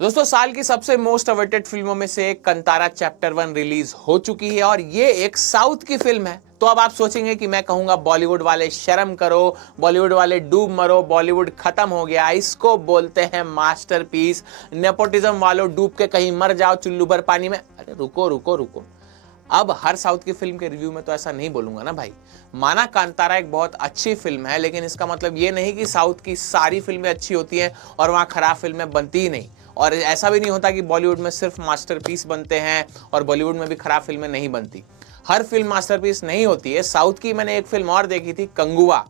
दोस्तों, साल की सबसे मोस्ट अवेटेड फिल्मों में से कंतारा चैप्टर 1 रिलीज हो चुकी है और ये एक साउथ की फिल्म है। तो अब आप सोचेंगे कि मैं कहूंगा बॉलीवुड वाले शर्म करो, बॉलीवुड वाले डूब मरो, बॉलीवुड खत्म हो गया, इसको बोलते हैं मास्टरपीस। नेपोटिज्म वालों डूब के कहीं मर जाओ चुल्लू भर पानी में। अरे रुको रुको रुको, अब हर साउथ की फिल्म के रिव्यू में तो ऐसा नहीं बोलूंगा ना भाई। माना कांतारा एक बहुत अच्छी फिल्म है, लेकिन इसका मतलब ये नहीं कि साउथ की सारी फिल्में अच्छी होती हैं और वहां खराब फिल्में बनती ही नहीं। और ऐसा भी नहीं होता कि बॉलीवुड में सिर्फ मास्टरपीस बनते हैं और बॉलीवुड में भी खराब फिल्में नहीं बनती। हर फिल्म मास्टरपीस नहीं होती है। साउथ की मैंने एक फिल्म और देखी थी, कंगुआ।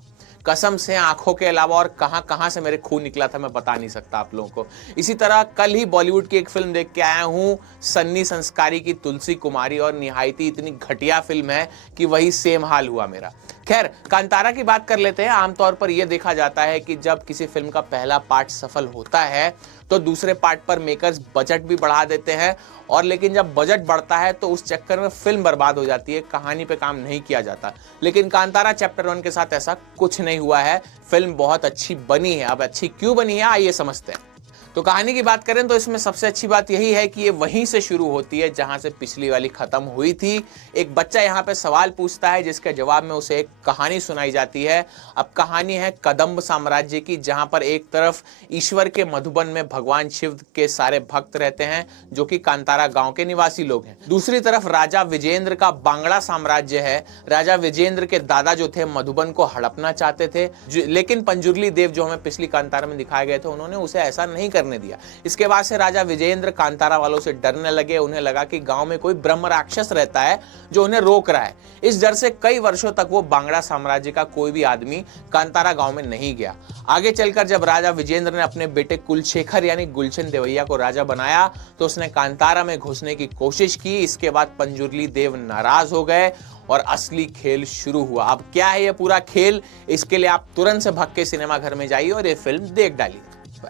कसम से आंखों के अलावा और कहां कहां से मेरे खून निकला था मैं बता नहीं सकता आप लोगों को। इसी तरह कल ही बॉलीवुड की एक फिल्म देख के आया हूं, सन्नी संस्कारी की तुलसी कुमारी, और निहायती इतनी घटिया फिल्म है कि वही सेम हाल हुआ मेरा। खैर, कांतारा की बात कर लेते हैं। आमतौर पर यह देखा जाता है कि जब किसी फिल्म का पहला पार्ट सफल होता है तो दूसरे पार्ट पर मेकर्स बजट भी बढ़ा देते हैं, और लेकिन जब बजट बढ़ता है तो उस चक्कर में फिल्म बर्बाद हो जाती है, कहानी पे काम नहीं किया जाता। लेकिन कांतारा चैप्टर 1 के साथ ऐसा कुछ नहीं हुआ है। फिल्म बहुत अच्छी बनी है। अब अच्छी क्यों बनी है आइए समझते हैं। तो कहानी की बात करें तो इसमें सबसे अच्छी बात यही है कि ये वहीं से शुरू होती है जहां से पिछली वाली खत्म हुई थी। एक बच्चा यहाँ पे सवाल पूछता है जिसके जवाब में उसे एक कहानी सुनाई जाती है। अब कहानी है कदम्ब साम्राज्य की, जहां पर एक तरफ ईश्वर के मधुबन में भगवान शिव के सारे भक्त रहते हैं जो कि कांतारा गांव के निवासी लोग हैं। दूसरी तरफ राजा विजेंद्र का बांगड़ा साम्राज्य है। राजा विजेंद्र के दादा जो थे मधुबन को हड़पना चाहते थे, लेकिन पंजुर्ली देव जो हमें पिछली कांतारा में दिखाए गए थे उन्होंने उसे ऐसा नहीं करने दिया। इसके बाद से राजा विजेंद्र कांतारा वालों से डरने लगे। उन्हें लगा कि गांव में कोई ब्रह्म राक्षस रहता है जो उन्हें रोक रहा है। इस डर से कई वर्षों तक वो बांगड़ा साम्राज्य का कोई भी आदमी कांतारा गांव में नहीं गया। आगे चलकर जब राजा विजेंद्र ने अपने बेटे कुलशेखर यानी गुलशन देवैया को राजा बनाया तो उसने कांतारा में घुसने की कोशिश की। इसके बाद पंजुर्ली देव नाराज हो गए और असली खेल शुरू हुआ। अब क्या है ये पूरा खेल, इसके लिए आप तुरंत से भाग के सिनेमा घर में जाइए और ये फिल्म देख डालिए।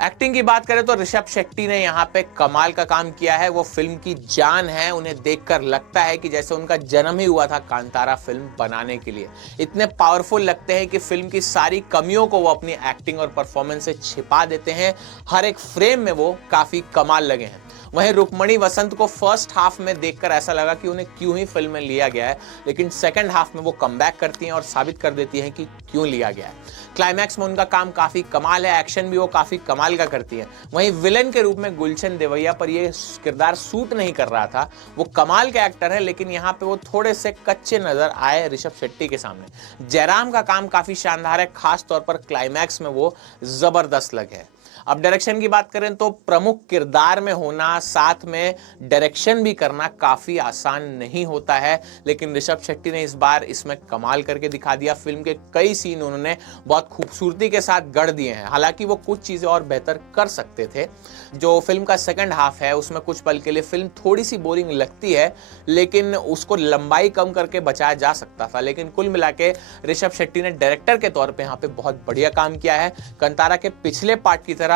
एक्टिंग की बात करें तो ऋषभ शेट्टी ने यहाँ पे कमाल का काम किया है। वो फिल्म की जान है। उन्हें देखकर लगता है कि जैसे उनका जन्म ही हुआ था कांतारा फिल्म बनाने के लिए। इतने पावरफुल लगते हैं कि फिल्म की सारी कमियों को वो अपनी एक्टिंग और परफॉर्मेंस से छिपा देते हैं। हर एक फ्रेम में वो काफी कमाल लगे हैं। वहीं रुक्मणी वसंत को फर्स्ट हाफ में देखकर ऐसा लगा कि उन्हें क्यों ही फिल्म में लिया गया है, लेकिन सेकंड हाफ में वो कमबैक करती हैं और साबित कर देती हैं कि क्यों लिया गया है। क्लाइमैक्स में उनका काम काफी कमाल है। एक्शन भी वो काफी कमाल का करती है। वहीं विलेन के रूप में गुलशन देवैया पर ये किरदार सूट नहीं कर रहा था। वो कमाल के एक्टर है, लेकिन यहाँ पे वो थोड़े से कच्चे नजर आए ऋषभ शेट्टी के सामने। जयराम का काम काफी शानदार है, खास तौर पर क्लाइमैक्स में वो जबरदस्त लगे। अब डायरेक्शन की बात करें तो प्रमुख किरदार में होना, साथ में डायरेक्शन भी करना काफी आसान नहीं होता है, लेकिन ऋषभ शेट्टी ने इस बार इसमें कमाल करके दिखा दिया। फिल्म के कई सीन उन्होंने बहुत खूबसूरती के साथ गढ़ दिए हैं। हालांकि वो कुछ चीजें और बेहतर कर सकते थे। जो फिल्म का सेकंड हाफ है उसमें कुछ पल के लिए फिल्म थोड़ी सी बोरिंग लगती है, लेकिन उसको लंबाई कम करके बचाया जा सकता था। लेकिन कुल मिला के ऋषभ शेट्टी ने डायरेक्टर के तौर पे यहाँ पे बहुत बढ़िया काम किया है। कंतारा के पिछले पार्ट की तरह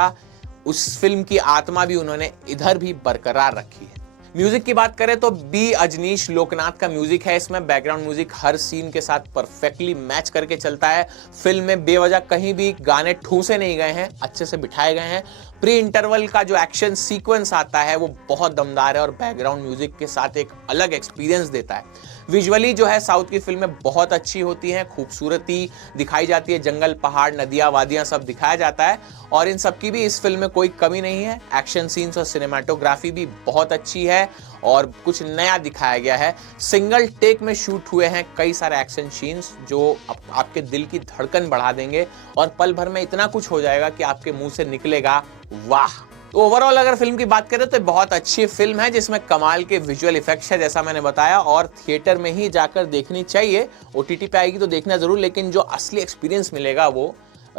उस फिल्म की आत्मा भी उन्होंने इधर भी बरकरार रखी है। म्यूजिक की बात करें तो बी अजनीश लोकनाथ का म्यूजिक है। इसमें बैकग्राउंड म्यूजिक हर सीन के साथ परफेक्टली मैच करके चलता है। फिल्म में बेवजह कहीं भी गाने ठूसे नहीं गए हैं, अच्छे से बिठाए गए हैं। प्री इंटरवल का जो एक्शन सीक्वेंस आता है वो बहुत दमदार है और बैकग्राउंड म्यूजिक के साथ एक अलग एक्सपीरियंस देता है। विजुअली जो है साउथ की फिल्में बहुत अच्छी होती हैं, खूबसूरती दिखाई जाती है, जंगल पहाड़ नदियां वादियां सब दिखाया जाता है, और इन सब की भी इस फिल्म में कोई कमी नहीं है। एक्शन सीन्स और सिनेमाटोग्राफी भी बहुत अच्छी है और कुछ नया दिखाया गया है। सिंगल टेक में शूट हुए हैं कई सारे एक्शन सीन्स जो आपके दिल की धड़कन बढ़ा देंगे और पल भर में इतना कुछ हो जाएगा कि आपके मुंह से निकलेगा वाह। तो ओवरऑल अगर फिल्म की बात करें तो बहुत अच्छी फिल्म है जिसमें कमाल के विजुअल इफेक्ट्स है जैसा मैंने बताया, और थिएटर में ही जाकर देखनी चाहिए। ओटीटी पे आएगी तो देखना जरूर, लेकिन जो असली एक्सपीरियंस मिलेगा वो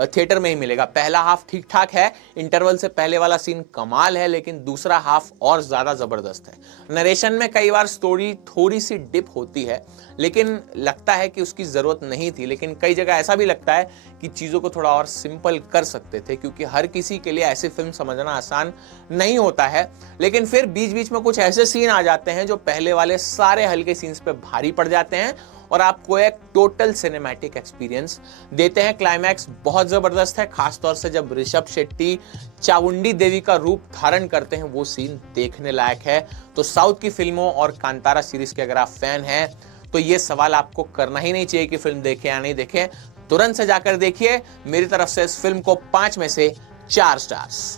थिएटर में ही मिलेगा। पहला हाफ ठीक ठाक है, इंटरवल से पहले वाला सीन कमाल है, लेकिन दूसरा हाफ और ज्यादा जबरदस्त है। नरेशन में कई बार स्टोरी थोड़ी सी डिप होती है, लेकिन लगता है कि उसकी जरूरत नहीं थी। लेकिन कई जगह ऐसा भी लगता है कि चीजों को थोड़ा और सिंपल कर सकते थे, क्योंकि हर किसी के लिए ऐसी फिल्म समझना आसान नहीं होता है। लेकिन फिर बीच बीच में कुछ ऐसे सीन आ जाते हैं जो पहले वाले सारे हल्के सीन्स पे भारी पड़ जाते हैं और आपको एक टोटल सिनेमैटिक एक्सपीरियंस देते हैं। क्लाइमैक्स बहुत जबरदस्त है, खासतौर से जब ऋषभ शेट्टी चामुंडी देवी का रूप धारण करते हैं, वो सीन देखने लायक है। तो साउथ की फिल्मों और कांतारा सीरीज के अगर आप फैन हैं तो ये सवाल आपको करना ही नहीं चाहिए कि फिल्म देखें या नहीं देखें। तुरंत से जाकर देखिए। मेरी तरफ से इस फिल्म को 5 में से 4 स्टार्स।